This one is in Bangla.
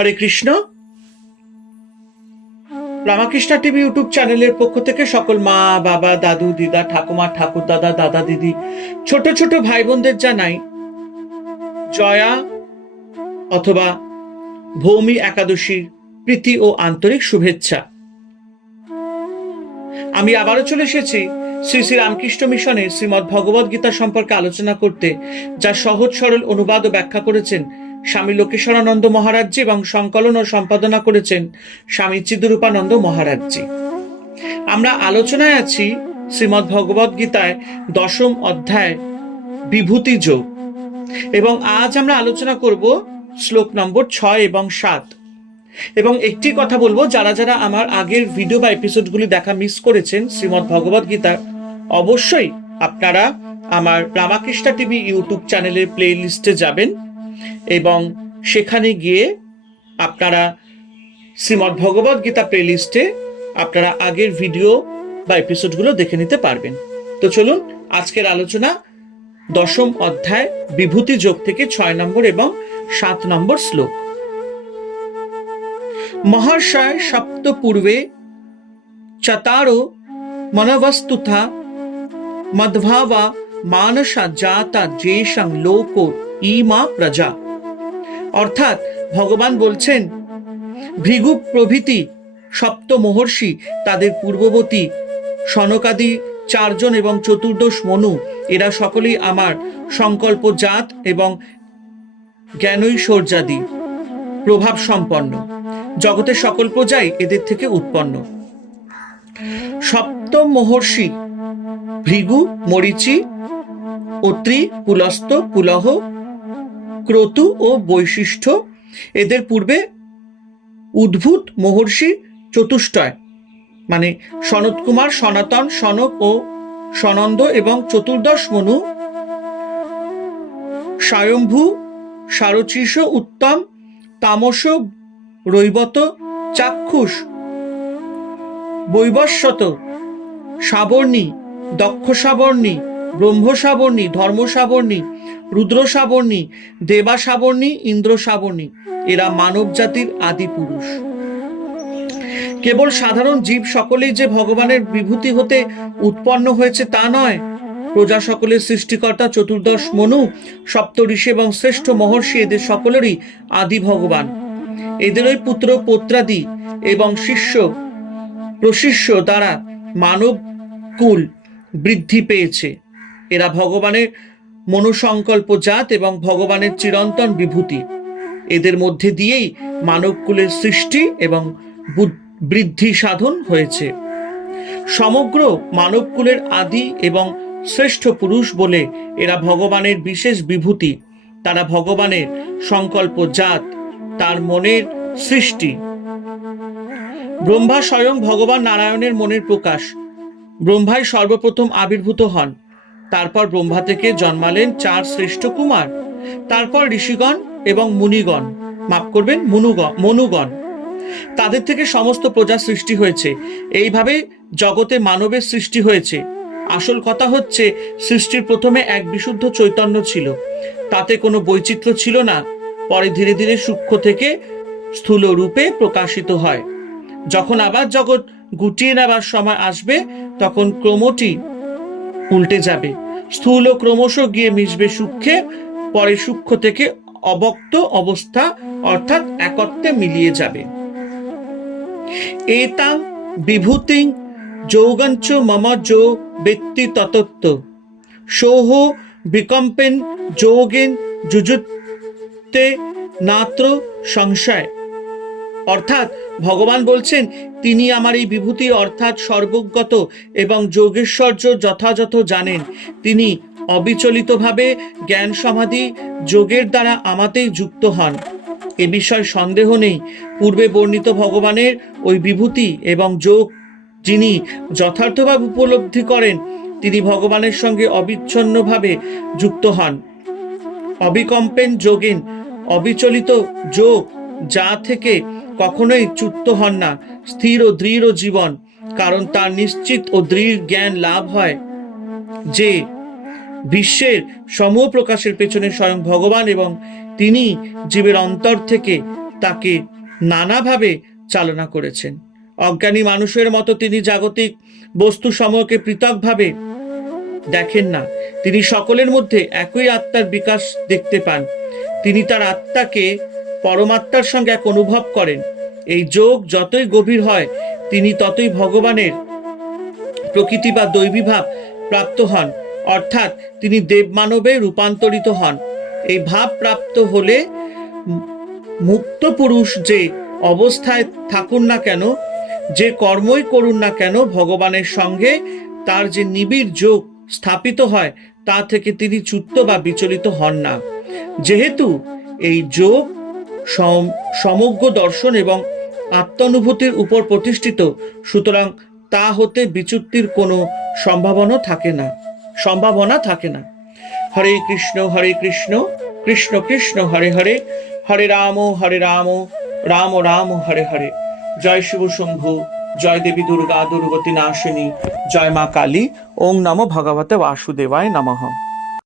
হরে কৃষ্ণ। রামাকৃষ্ণ টিভি ইউটিউব চ্যানেলের পক্ষ থেকে সকল মা, বাবা, দাদু, দিদা, ঠাকুমা, ঠাকুর দাদা, দাদা, দিদি, ছোট ছোট ভাই বোনদের জানাই জয়া অথবা ভৌমি একাদশীর প্রীতি ও আন্তরিক শুভেচ্ছা। আমি আবারও চলে এসেছি শ্রী শ্রী রামকৃষ্ণ মিশনের শ্রীমদ্ ভগবদ গীতা সম্পর্কে আলোচনা করতে, যা সহজ সরল অনুবাদ ও ব্যাখ্যা করেছেন স্বামী লোকেশ্বরানন্দ মহারাজজি এবং সংকলন ও সম্পাদনা করেছেন স্বামী চিদ্রূপানন্দ মহারাজজি। আমরা আলোচনায় আছি শ্রীমদ্ ভগবদ গীতায় 10ম অধ্যায় বিভূতি যোগ, এবং আজ আমরা আলোচনা করব শ্লোক নম্বর 6 এবং 7। এবং একটি কথা বলবো, যারা যারা আমার আগের ভিডিও বা এপিসোডগুলি দেখা মিস করেছেন শ্রীমদ্ ভগবদ গীতার, অবশ্যই আপনারা আমার রামাকৃষ্ণ টিভি ইউটিউব চ্যানেলের প্লে লিস্টে যাবেন এবং সেখানে গিয়ে আপনারা শ্রীমদ্ ভগবদ গীতা প্লে লিস্টে আপনারা আগের ভিডিও বা এপিসোডগুলো দেখে নিতে পারবেন। তো চলুন আজকের আলোচনা 10ম অধ্যায় বিভূতি যোগ থেকে 6 নম্বর এবং 7 নম্বর শ্লোক। महर्षय सप्त पूर्वे चतारो मनवस्तुथा मध्भावा मानसा जाता जेशं लोको इमा प्रजा। অর্থাৎ ভগবান বলছেন, ভৃগু প্রভৃতি সপ্ত মহর্ষি, তাদের পূর্ববর্তী সনকাদি 4 জন এবং চতুর্দশ মনু, এরা সকলেই আমার সংকল্প জাত এবং জ্ঞানৈশ্বর্যাদি প্রভাব সম্পন্ন। জগতের সকল প্রজাই এদের থেকে উৎপন্ন। সপ্তম মহর্ষি ভৃগু, মরীচি, অত্রি, পুলস্ত, পুলহ, ক্রতু ও বৈশিষ্ট্য। এদের পূর্বে উদ্ভূত মহর্ষি চতুষ্টয়, মানে সনত কুমার, সনাতন, সনক ও সনন্দ, এবং চতুর্দশ মনু স্বয়ম্ভু, সারচিষ, উত্তম, তামস, রৈবত, চাক্ষুষ, বৈবস্বত, সাবর্ণী, দক্ষ সাবর্ণী, ব্রহ্ম সাবর্ণী, ধর্ম সাবর্ণী, রুদ্র সাবর্ণী, দেবা সাবর্ণী, ইন্দ্র সাবর্ণী। এরা মানব জাতির আদি পুরুষ। কেবল সাধারণ জীব সকলেই যে ভগবানের বিভূতি হতে উৎপন্ন হয়েছে তা নয়, প্রজা সকলের সৃষ্টিকর্তা চতুর্দশ মনু, সপ্ত ঋষি এবং শ্রেষ্ঠ মহর্ষি, এদের সকলেরই আদি ভগবান। এদেরই পুত্র পৌত্রাদি এবং শিষ্য প্রশিষ্য দ্বারা মানব কুল বৃদ্ধি পেয়েছে। এরা ভগবানের মনোসংকল্প জাত এবং ভগবানের চিরন্তন বিভূতি। এদের মধ্যে দিয়েই মানব কুলের সৃষ্টি এবং বৃদ্ধি সাধন হয়েছে। সমগ্র মানব কুলের আদি এবং শ্রেষ্ঠ পুরুষ বলে এরা ভগবানের বিশেষ বিভূতি। তারা ভগবানের সংকল্প জাত, তার মনের সৃষ্টি। ব্রহ্মা স্বয়ং ভগবান নারায়ণের মনের প্রকাশ। ব্রহ্মাই সর্বপ্রথম আবির্ভূত হন। তারপর ব্রহ্মা থেকে জন্মালেন 4 শ্রেষ্ঠ কুমার, তারপর ঋষিগণ এবং মুনিগণ, মাফ করবেন মনুগণ। তাদের থেকে সমস্ত প্রজা সৃষ্টি হয়েছে। এইভাবে জগতে মানবের সৃষ্টি হয়েছে। আসল কথা হচ্ছে, সৃষ্টির প্রথমে এক বিশুদ্ধ চৈতন্য ছিল, তাতে কোনো বৈচিত্র্য ছিল না। পরে ধীরে ধীরে সূক্ষ্ম থেকে স্থূল রূপে প্রকাশিত হয়। যখন আবার জগৎ গুটিয়ে নেবার সময় আসবে, তখন ক্রমটি উল্টে যাবে। স্থূল ক্রমশ গিয়ে মিশবে সূক্ষ্মে, পরে সূক্ষ্ম থেকে অবক্ত অবস্থা অর্থাৎ একত্বে মিলিয়ে যাবে। এতাং বিভূতিং যোগঞ্চ মম যো ব্যক্তি ততত্ব সোহ বিকম্পেন যোগেন যুযুতে নাত্র সংশয়। অর্থাৎ ভগবান বলছেন, তিনি আমার এই বিভূতি অর্থাৎ সর্বজ্ঞত এবং যোগেশ্বর্য যথাযথ জানেন। তিনি অবিচলিতভাবে জ্ঞান সমাধি যোগের দ্বারা আমাতেই যুক্ত হন। এ বিষয়ে সন্দেহ নেই। পূর্বে বর্ণিত ভগবানের ওই বিভূতি এবং যোগ যিনি যথার্থভাবে উপলব্ধি করেন, তিনি ভগবানের সঙ্গে অবিচ্ছিন্নভাবে যুক্ত হন। অবিকম্পেন যোগেন, অবিচলিত যোগ, যা থেকে কখনোই চ্যুত হন না, স্থির ও দৃঢ় জীবন। কারণ তার নিশ্চিত ও দৃঢ় জ্ঞান লাভ হয় যে বিশ্বের সমূহ প্রকাশের পেছনে স্বয়ং ভগবান এবং তিনি জীবের অন্তর থেকে তাকে নানাভাবে চালনা করেছেন। অজ্ঞানী মানুষের মতো তিনি জাগতিক বস্তু সমূহকে পৃথকভাবে দেখেন না। তিনি সকলের মধ্যে একই আত্মার বিকাশ দেখতে পান। তিনি তার আত্মাকে পরমাত্মার সঙ্গে এক অনুভব করেন। এই যোগ যতই গভীর হয় তিনি ততই ভগবানের প্রকৃতি বা দৈবী ভাব প্রাপ্ত হন, অর্থাৎ তিনি দেবমানবে রূপান্তরিত হন। এই ভাব প্রাপ্ত হলে মুক্ত পুরুষ যে অবস্থায় থাকুন না কেন, যে কর্মই করুন না কেন, ভগবানের সঙ্গে তার যে নিবিড় যোগ স্থাপিত হয় তা থেকে তিনি চ্যুত বা বিচলিত হন না। যেহেতু এই যোগ সমগ্র দর্শন এবং আত্মানুভূতির উপর প্রতিষ্ঠিত, সুতরাং তা হতে বিচ্যুতির কোনো সম্ভাবনা থাকে না। হরে কৃষ্ণ কৃষ্ণ কৃষ্ণ হরে হরে, হরে রাম রাম রাম হরে হরে। জয় শিব শম্ভু, জয় দেবী দুর্গা দুর্গতি নাশিনী, জয় মা কালী। ওং নমো ভগবতে বাসুদেবায় নমঃ।